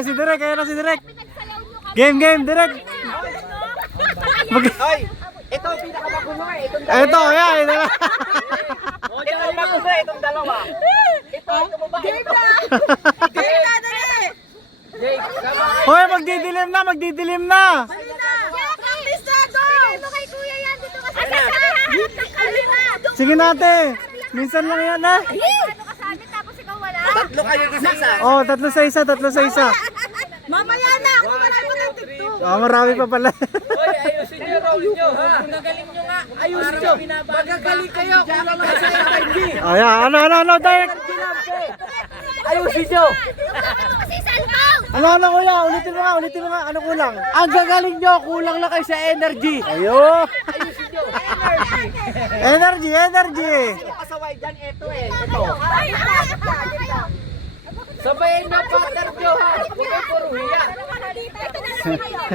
si Direk, ayan na si Direk. Game, Direk. Ay, ito ang pinakamagulo eh. Ito, ayan. Ito ang magulo, itong dalawa. Ito ba? Game na! Game na, dali! Game, Hoy, magdidilim na. Sige natin. Minsan lang yan ha. tatlo kayo kasi isa. Oh, 3 sa 1. Mamaya na! Kumalay mo ng TikTok! Oh, marami pa pala. Hoy, ayusin nyo, rolling nyo ha. Gagaling nyo nga. Ayusin nyo. Magagaling kayo. Kulang lang sa energy. Ayan, ano, Direk. Ayusin nyo. Ano, kuya? Ulitin mo nga. Ano kulang? Ang gagaling nyo, kulang lang kayo sa energy. Ayo. Ayusin nyo. Energy. Pasaway dyan, ito eh. Ito. Sabayin nyo, partner nyo ha. Huwag kayo puro hiya.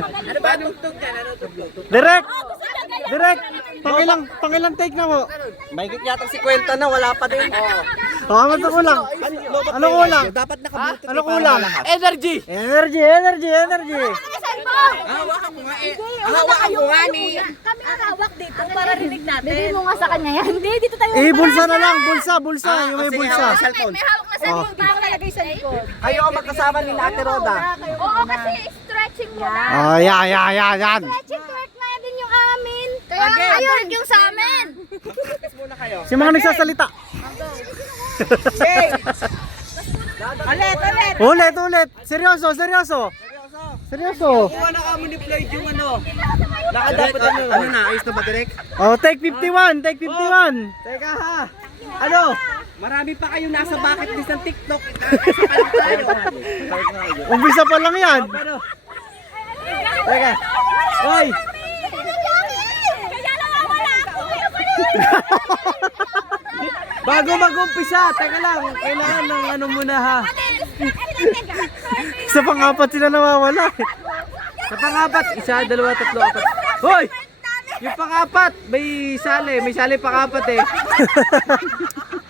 Ano ba tugtog yan? Ano tugtog? Direk. Pangilang take na mo. Mahigit yata si Kwenta na, wala pa din. Oh, ano kulang? Ano kulang? Dapat nakabuto. Ano kulang? Energy! Energy. Hawakan mo nga eh. Hawakan mo nga ni. Kami ang hawak dito para rinig natin. Bigay mo nga sa kanya yan. Hindi, dito tayo. Bulsa na lang. Bulsa. Yung may bulsa. Cellphone. May hawak na sa likod. Hindi mo nalagay sa likod. Ayaw magkasama ni Ate Roda. Oo, kasi stretching mo na. Oh, yan. Stretching work na din yung amin. Kaya ayun yung sa amin. Focus muna kayo. Si mga nagsasalita. Okay. Ulit. Seryoso. Kuha na kamo ni Floyd yung ano. Nakadapat ano na, ayos na ba direct? Oh, take 51. Teka ha. Ano? Marami pa kayo nasa bucket list ng TikTok. Sa palit tayo. Umpisa pa lang yan. Ano? Teka. Hoy! Kaya nawawala ako. Bago mag-umpisa, teka lang. Kailangan ng ano muna ha. Sa pang-apat sila nawawala. Sa pang-apat, 1, 2, 3, 4. Hoy! Yung pang-apat, may sali pang-apat eh.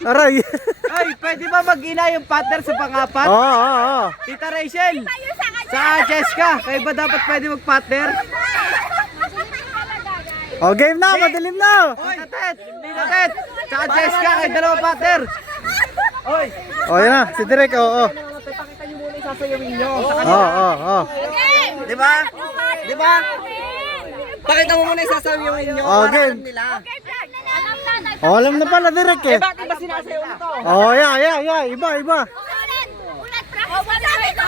Aray. Ay, pwede ba mag-ina yung partner sa pang-apat? Oo. Tita Rachel, sa Jessica, kayo ba dapat pwede mag-partner? Oh, game na, madilim na. Hoy, Tita Tet, sa Jessica, kayo dalawa partner. Hoy, Oh, yan na, si Direk, oo. pakita nyo muna yung sasayawin nyo. Oo. Di ba? Di ba? Pakita mo muna yung sasayawin nyo. Oh, Para game. alam nila. Oh, alam na pala, Direk eh. Bakit ba sinasayaw mo to? Oh, yeah. Iba. Ulat, wala ito.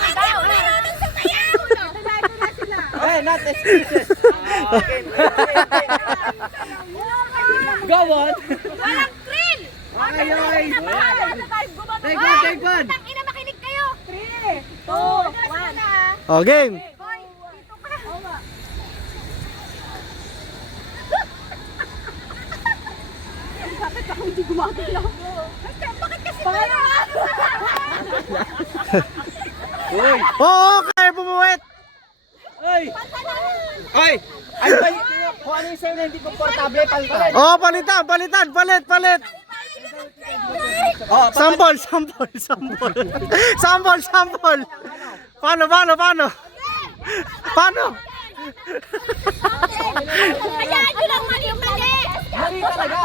Eh, not excuses. Okay. Go on. Walang thrill. Ay. Take one. Ina, makinig kayo. 3, 2, 1. Oh, game. Hoy, dito ka. Bakit ako hindi gumagalaw? Bakit kasi tayo? Uy. Oo, kaya bumuwit. Oy. Oy. Ay, kung ano yung sa'yo na hindi komportable, palitan. Oh, palit. Oh, Sample. Paano? Hayaan nyo lang mali yung mali. mali talaga.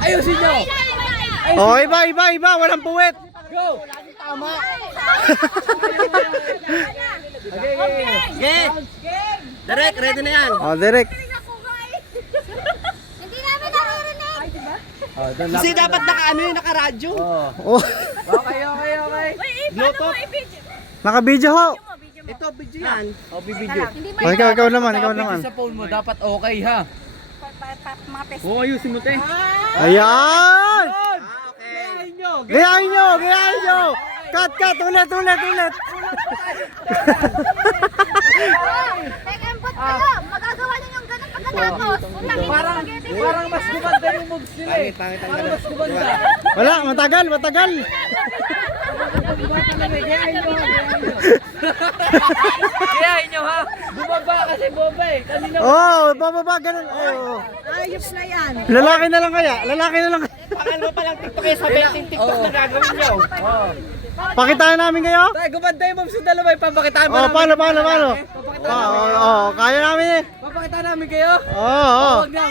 Ayusin nyo. Oh, iba. Walang puwit. Go. Tama. Okay. Direk, ready na yan. Oh, Direk. Hindi namin naririnig. Kasi dapat naka-radyo. Oh, Okay. Bluetooth. naka-video ho. Ito, video yan. O, video. Oh, ikaw naman. Sa phone mo, dapat okay ha. Mga pes. Oo, ayusin mo, te. Ayan! Okay. Nyo. Gayahin nyo! Cut! Ulit! Nag-embot kayo. Magagawa nyo yung ganun pagkatapos. Parang mas gumanda yung moves nila eh. Parang mas gumanda. Wala, matagal! Kaya inyo ha. Bumaba kasi boba eh. Kanina Oh, bababa, ganun. Oh. Ayos na yan. Lalaki na lang kaya. Pangalawa pa lang TikTok kayo, sabay TikTok na gagawin niyo. Pakitaan namin kayo? Tayo, gumanda yung moves yung dalawa, ipapakitaan Oh, paano? Kaya namin eh. Papakitaan namin kayo? Oo. Wag na,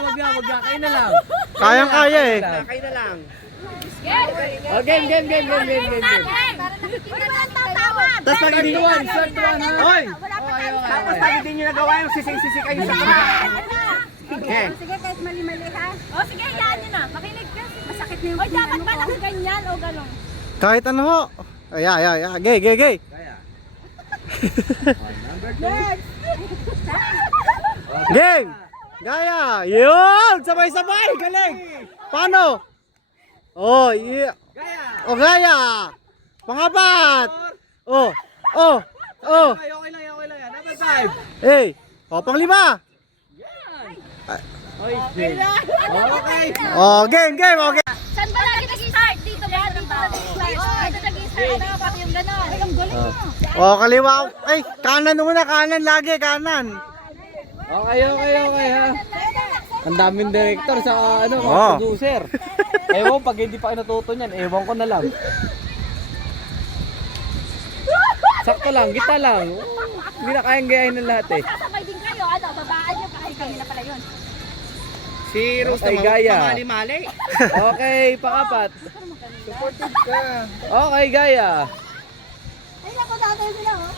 kayo na lang. Kayang-kaya eh. Kayo na lang. Oh, game. Tapos pag hindi Start one, ha? Hoy! Tapos pag hindi nyo nagawa yung sising-sisi kayo sa mga. Okay. Sige, kahit mali-mali ha. O sige, hayaan nyo na. Makinig ka. Masakit na yung Oy, dapat ba nakaganyan o gano'n? Kahit ano ho. Ay. Gay. Kaya. Number 2. Game! Gaya! Yun! Sabay-sabay! Galing! Paano? Oh, yeah. Kaya. Oh, gaya! Pangapat! Oh! Okay lang yan. Number 5. Eh! Oh, panglima! Okay. Oh, game! Okay! Saan ba lagi nag-start? Dito ba? Dito nag-start. Dapat yung gano'n. Ay, ang galing mo. Oh, kaliwa. Ay, kanan muna, lagi, kanan. Okay ha. Ang daming director sa mga Oh. producer. Ewan pag hindi pa kayo natuto niyan, ewan ko na lang. Sakto lang, kita lang. Hindi na kayang gayahin ng lahat eh. Sasabay din kayo. Ano, babaan nyo. Ay, kami na pala yun. Si Rose naman, gaya. Mali. Okay, pangapat. Supportive ka. Okay, gaya. Ay, naku, tatay sila, oh.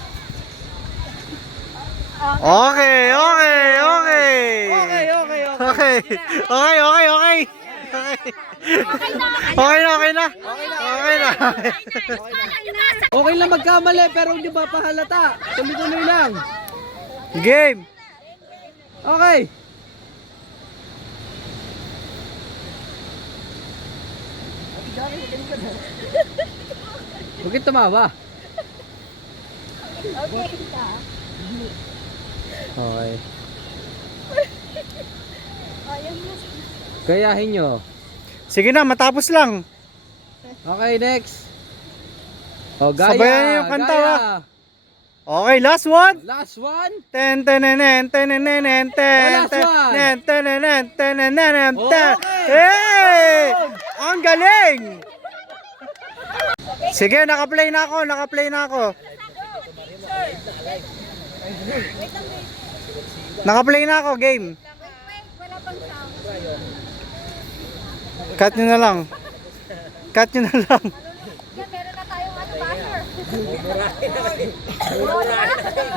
Okay. Okay na. Okay lang magkamali pero hindi ba pahalata. Tuloy-tuloy lang. Game. Okay. Bakit tumawa? Okay. Gayahin nyo. Sige na, matapos lang. Okay, next. Oh, gaya. Sabayan niyo yung kanta, gaya. ha? Okay, last one. Last one. Ten. Okay. Hey! Ang galing! Sige, naka-play na ako. Naka-play na ako, game. Wala pang sound. Cut nyo na lang. Yan, meron na tayong ano, basher.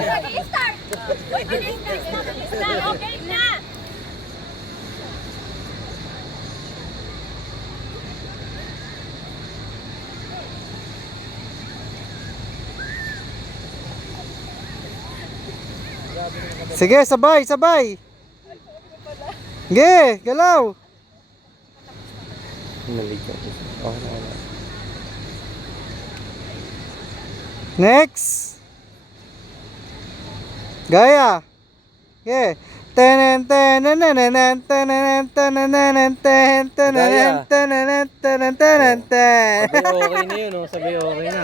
Mag-i-start. Uy, bilis na. Okay na. Sige, sabay. Sige, galaw. Next. Gaya. Okay. Tenen. Okay na yun, oh. Sabi okay na.